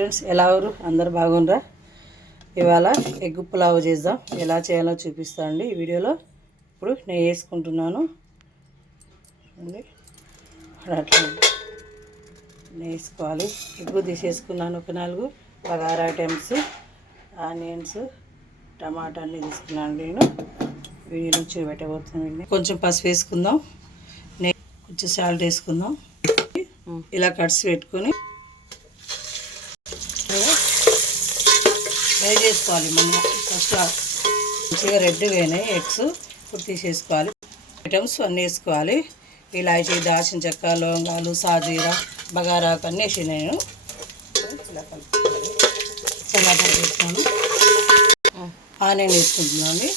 Friends ఎలా ఉన్నారు? అందరు బాగుండ్రా? ఇవాళ ఎగ్ పులావ్ చేద్దాం. ఎలా చేయాలో చూపిస్తానండి ఈ వీడియోలో. ఇప్పుడు నేను వేసుకుంటున్నాను అట్లా వేసుకోవాలి. ఎగ్గు తీసేసుకున్నాను. ఒక 4 బగారా ఐటమ్స్, ఆనియన్స్, టమాటా అన్నీ తీసుకున్నాను. నేను వీడియో నుంచి పెట్టబోతున్నాను. కొంచెం పసుపు వేసుకుందాం, కొంచెం సాల్ట్ వేసుకుందాం. ఇలా కట్స్ పెట్టుకొని ఫ్రై చేసుకోవాలి. మనం ఫస్ట్ మంచిగా రెడ్ వేనాయి ఎగ్స్. ఇప్పుడు తీసేసుకోవాలి. ఐటమ్స్ అన్నీ వేసుకోవాలి. ఇలాచి, దాల్చిన చెక్క, లవంగాలు, సాజీరా, బగారాకు అన్నీ వేసి నేను ఇలా కలుపుకోవాలి. టమాటా వేసుకున్నాను, ఆనియన్ వేసుకుంటున్నాను,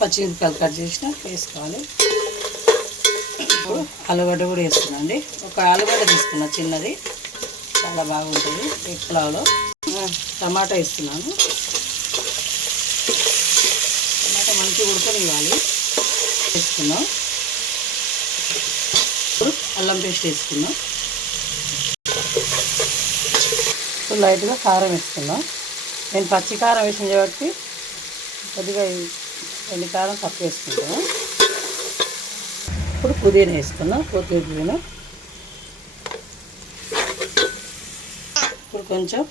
పచ్చిమిరపకాయలు కట్ చేసిన వేసుకోవాలి. ఇప్పుడు ఆలుగడ్డ కూడా వేస్తున్నాండి. ఒక ఆలుగడ్డ తీసుకున్నా చిన్నది, చాలా బాగుంటుంది ఎగ్ పులావ్లో. టమాటా వేస్తున్నాను. టమాటా మంచిగా ఉడకనివ్వాలి. వేసుకున్నాం. ఇప్పుడు అల్లం పేస్ట్ వేసుకున్నాం. ఇప్పుడు లైట్గా కారం వేసుకున్నాం. నేను పచ్చి కారం వేసిన కాబట్టి కొద్దిగా ఎండు కారం తక్కువ వేసుకుంటాను. ఇప్పుడు పుదీనా వేసుకున్నాం, కొత్తిమీర. ఇప్పుడు కొంచెం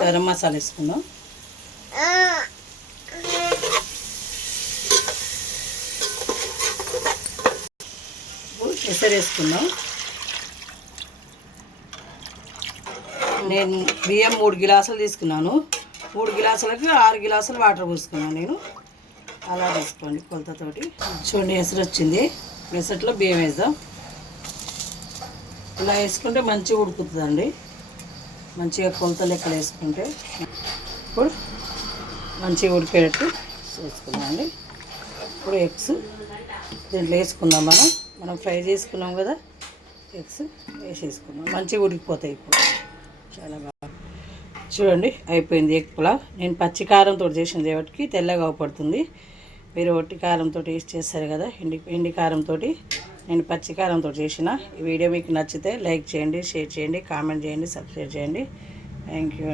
గరం మసాలా వేసుకుందాం. ఇప్పుడు ఎసరు వేసుకుందాం. నేను బియ్యం 3 గిలాసులు తీసుకున్నాను. 3 గిలాసులకి 6 గిలాసులు వాటర్ పోసుకున్నాను నేను. అలా తీసుకోండి కొలతతోటి. చూడండి ఎసరు వచ్చింది. ఎసట్లో బియ్యం వేద్దాం. ఇలా వేసుకుంటే మంచిగా ఉడుకుతుందండి. మంచిగా కొలత లెక్కలు వేసుకుంటే ఇప్పుడు మంచిగా ఉడికేటట్టు వేసుకుందామండి. ఇప్పుడు ఎగ్స్ దీంట్లో వేసుకుందాం. మనం ఫ్రై చేసుకున్నాం కదా, ఎగ్స్ వేసేసుకుందాం. మంచిగా ఉడికిపోతాయి. ఇప్పుడు చాలా బాగా చూడండి అయిపోయింది ఎగ్ పులావ్. నేను పచ్చి కారంతో చేసింది కాబట్టి తెల్లగా అవపడుతుంది. మీరు ఒట్టి కారంతో టేస్ట్ చేస్తారు కదా, ఎండి కారంతో. నేను పచ్చి కారంతో చేసిన. ఈ వీడియో మీకు నచ్చితే లైక్ చేయండి, షేర్ చేయండి, కామెంట్ చేయండి, సబ్స్క్రైబ్ చేయండి. Thank you.